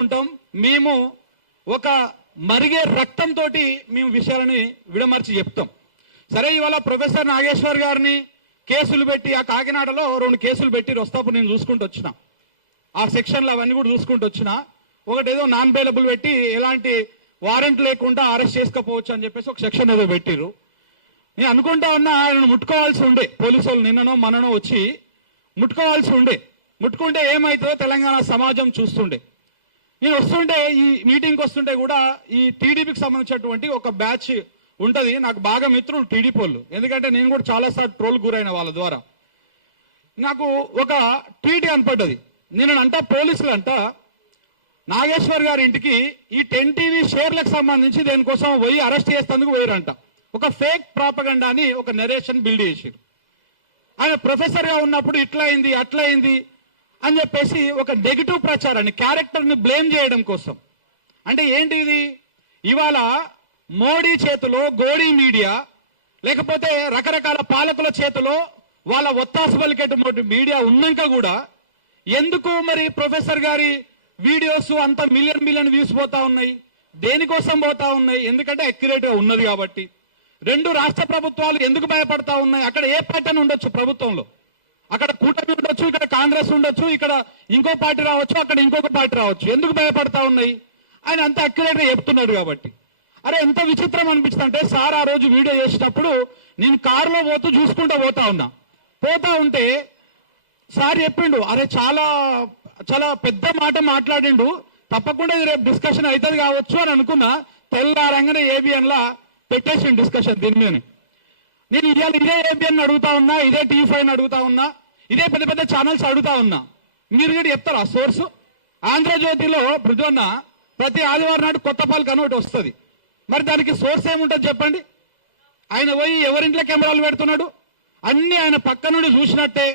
ఉంటాం మేము ఒక మరిగే రక్తంతో మేము విషయాలని విడమర్చి చెప్తాం. సరే, ఇవాళ ప్రొఫెసర్ నాగేశ్వర్ గారిని కేసులు పెట్టి ఆ కాకినాడలో 2 కేసులు పెట్టి వస్తాపు నేను చూసుకుంటూ వచ్చిన, ఆ సెక్షన్లు అవన్నీ కూడా చూసుకుంటూ వచ్చిన. ఒకటేదో నాన్ బెయిలబుల్ పెట్టి ఎలాంటి వారెంట్ లేకుండా అరెస్ట్ చేసుకోపోవచ్చు అని చెప్పేసి ఒక సెక్షన్ ఏదో పెట్టిరు. నేను అనుకుంటా ఉన్నా ఆయనను ముట్టుకోవాల్సి ఉండే, పోలీసు వాళ్ళు నిన్ననో మననో వచ్చి ముట్టుకోవాల్సి ఉండే. ముట్టుకుంటే ఏమవుతుందో తెలంగాణ సమాజం చూస్తుండే. నేను వస్తుంటే ఈ మీటింగ్కి వస్తుంటే కూడా ఈ టీడీపీకి సంబంధించినటువంటి ఒక బ్యాచ్ ఉంటుంది, నాకు బాగా మిత్రులు టీడీపీ వాళ్ళు, ఎందుకంటే నేను కూడా చాలాసార్లు ట్రోల్ గురైన వాళ్ళ ద్వారా. నాకు ఒక ట్వీట్ కనపడ్డది. నేనంట పోలీసులు అంట నాగేశ్వర్ గారి ఇంటికి ఈ 10 టీవీ షేర్లకు సంబంధించి దేనికోసం పోయి అరెస్ట్ చేసేందుకు పోయారంట. ఒక ఫేక్ ప్రాపగండాని ఒక నెరేషన్ బిల్డ్ చేశారు. ఆయన ప్రొఫెసర్గా ఉన్నప్పుడు ఇట్లా అయింది అట్లా అయింది అని చెప్పేసి ఒక నెగిటివ్ ప్రచారాన్ని, క్యారెక్టర్ని బ్లేమ్ చేయడం కోసం. అంటే ఏంటి ఇది? ఇవాళ మోడీ చేతిలో గోడీ మీడియా, లేకపోతే రకరకాల పాలకుల చేతిలో వాళ్ళ ఒత్తాసు పలికేటువంటి మీడియా ఉన్నాక కూడా ఎందుకు మరి ప్రొఫెసర్ గారి వీడియోస్ అంత మిలియన్ వ్యూస్ పోతా ఉన్నాయి? దేనికోసం పోతా ఉన్నాయి? ఎందుకంటే అక్యురేట్గా ఉన్నది కాబట్టి. 2 రాష్ట్ర ప్రభుత్వాలు ఎందుకు భయపడతా ఉన్నాయి? అక్కడ ఏ పార్టీ ఉండొచ్చు ప్రభుత్వంలో, అక్కడ కూటమి ఉండొచ్చు, ఇక్కడ కాంగ్రెస్ ఉండొచ్చు, ఇక్కడ ఇంకో పార్టీ రావచ్చు, అక్కడ ఇంకొక పార్టీ రావచ్చు. ఎందుకు భయపడతా ఉన్నాయి? ఆయన అంత అక్యురేట్గా చెప్తున్నాడు కాబట్టి. అరే, ఎంత విచిత్రం అనిపిస్తుంది అంటే, సార్ ఆ రోజు వీడియో చేసేటప్పుడు నేను కారులో పోతూ చూసుకుంటూ పోతా ఉంటే సార్ చెప్పిండు, అరే చాలా చాలా పెద్ద మాట మాట్లాడిండు, తప్పకుండా ఇది రేపు డిస్కషన్ అవుతుంది కావచ్చు అని అనుకున్నా. తెల్లారంగానే ఏబిఎన్లా పెట్టేసిండు డిస్కషన్ దీని మీద. నేను ఇవాళ ఇదే ఏబిఎన్ అడుగుతా ఉన్నా, ఇదే టీవీ5 అడుగుతా ఉన్నా, ఇదే పెద్ద పెద్ద ఛానల్స్ అడుగుతా ఉన్నా. మీరు కూడా చెప్తారా సోర్సు? ఆంధ్రజ్యోతిలో పృథ్వన్న ప్రతి ఆదివారం నాడు కొత్త పాలక అని ఒకటి వస్తుంది. మరి దానికి సోర్స్ ఏముంటుంది చెప్పండి? ఆయన పోయి ఎవరింట్లో కెమెరాలు పెడుతున్నాడు? అన్ని ఆయన పక్క నుండి చూసినట్టే,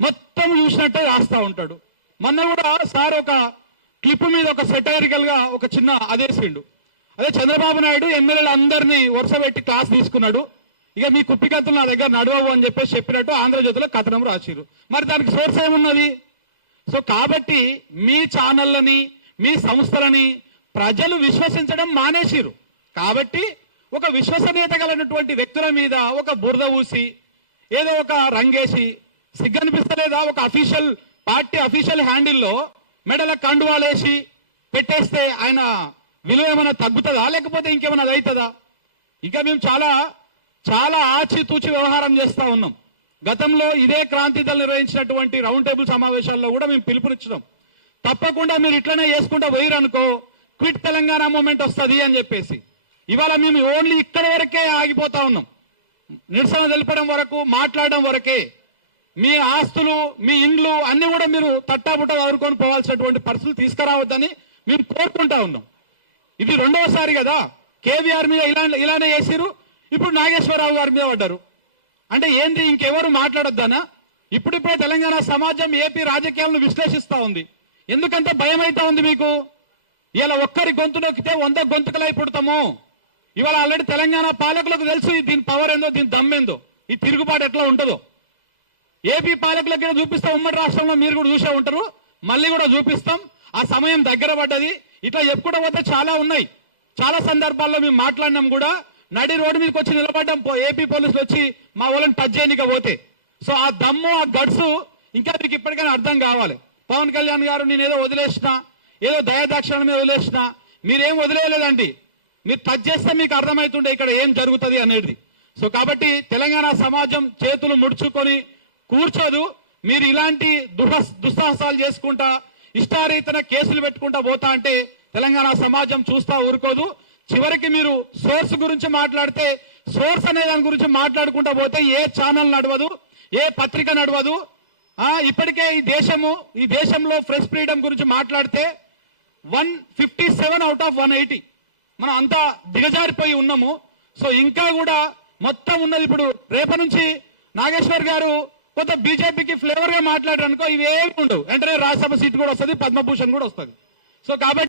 మొత్తం చూసినట్టే రాస్తా ఉంటాడు. మొన్న కూడా సార్ ఒక క్లిప్ మీద ఒక సెటైరికల్ గా ఒక చిన్న అదేసిండు. అదే చంద్రబాబు నాయుడు ఎమ్మెల్యేలు అందరినీ వరుస పెట్టి క్లాస్ తీసుకున్నాడు, ఇక మీ కుప్పికత్తులు నా దగ్గర నడవవు అని చెప్పేసి చెప్పినట్టు ఆంధ్రజ్యోతిలో కథనం రాసిరు. మరి దానికి సోర్స్ ఏమున్నది? సో కాబట్టి మీ ఛానళ్ళని, మీ సంస్థలని ప్రజలు విశ్వసించడం మానేసిరు. కాబట్టి ఒక విశ్వసనీయత కలిగినటువంటి వ్యక్తుల మీద ఒక బురద ఊసి ఏదో ఒక రంగేసి సిగ్గనిపిస్తలేదా? ఒక అఫీషియల్ పార్టీ అఫీషియల్ హ్యాండిల్లో మెడల కండువాలేసి పెట్టేస్తే ఆయన విలువ ఏమైనా తగ్గుతుందా, లేకపోతే ఇంకేమైనా అది అవుతుందా? ఇంకా మేము చాలా చాలా ఆచితూచి వ్యవహారం చేస్తా ఉన్నాం. గతంలో ఇదే క్రాంతి దళ నిర్వహించినటువంటి రౌండ్ టేబుల్ సమావేశాల్లో కూడా మేము పిలుపునిచ్చినాం, తప్పకుండా మీరు ఇట్లనే చేసుకుంటా పోయిరనుకో క్విట్ తెలంగాణ మూమెంట్ వస్తుంది అని చెప్పేసి. ఇవాళ మేము ఓన్లీ ఇక్కడ వరకే ఆగిపోతా ఉన్నాం, నిరసన తెలపడం వరకు, మాట్లాడడం వరకే. మీ ఆస్తులు, మీ ఇండ్లు అన్ని కూడా మీరు తట్టాబుట్ట వదులుకొని పోవాల్సినటువంటి పరిస్థితులు తీసుకురావద్దని మేము కోరుకుంటా ఉన్నాం. ఇది 2వసారి కదా కేవీఆర్ మీద ఇలానే చేసిరు, ఇప్పుడు నాగేశ్వరరావు గారి మీద పడ్డారు. అంటే ఏంది, ఇంకెవరు మాట్లాడొద్దనా? ఇప్పుడిప్పుడే తెలంగాణ సమాజం ఏపీ రాజకీయాలను విశ్లేషిస్తా ఉంది. ఎందుకంటే భయం అవుతా ఉంది మీకు. ఇలా ఒక్కరి గొంతు నొక్కితే 100 గొంతుకలై పుడతాము. ఇవాళ ఆల్రెడీ తెలంగాణ పాలకులకు తెలుసు దీని పవర్ ఏందో, దీని దమ్మేందో, ఈ తిరుగుబాటు ఎట్లా ఉంటుందో. ఏపీ పాలకులకి చూపిస్తాం, ఉమ్మడి రాష్ట్రంలో మీరు కూడా చూసే ఉంటారు, మళ్ళీ కూడా చూపిస్తాం. ఆ సమయం దగ్గర పడ్డది. ఇట్లా చెప్పుకుంటూ పోతే చాలా ఉన్నాయి. చాలా సందర్భాల్లో మేము మాట్లాడినాం కూడా, నడి రోడ్డు మీదకి వచ్చి నిలబడ్డాం, ఏపీ పోలీసులు వచ్చి మా వాళ్ళని టచ్ చేయనిక పోతే. సో ఆ దమ్ము, ఆ గడ్స్ ఇంకా మీకు ఇప్పటికైనా అర్థం కావాలి. పవన్ కళ్యాణ్ గారు నేనేదో వదిలేసిన, ఏదో దయాదాక్షిణ మీద వదిలేసిన, మీరేం వదిలేయలేదండి. మీరు టచ్ చేస్తే మీకు అర్థమవుతుండే ఇక్కడ ఏం జరుగుతుంది అనేది. సో కాబట్టి తెలంగాణ సమాజం చేతులు ముడుచుకొని కూర్చోదు. మీరు ఇలాంటి దుస్సాహసాలు చేసుకుంటా, ఇష్టారీతన కేసులు పెట్టుకుంటా పోతా అంటే తెలంగాణ సమాజం చూస్తా ఊరుకోదు. చివరికి మీరు సోర్స్ గురించి మాట్లాడితే, సోర్స్ అనే దాని గురించి మాట్లాడుకుంటా పోతే ఏ ఛానల్ నడవదు, ఏ పత్రిక నడవదు. ఇప్పటికే ఈ దేశంలో ప్రెస్ ఫ్రీడమ్ గురించి మాట్లాడితే 157 out of 180 మనం అంతా దిగజారిపోయి ఉన్నాము. సో ఇంకా కూడా మొత్తం ఉన్నది. ఇప్పుడు రేపటి నుంచి నాగేశ్వర్ గారు కొంత బీజేపీకి ఫ్లేవర్ గా మాట్లాడారు అనుకో, ఇవేమి ఉండవు, వెంటనే రాజ్యసభ సీట్ కూడా వస్తుంది, పద్మభూషణ్ కూడా వస్తుంది. సో కాబట్టి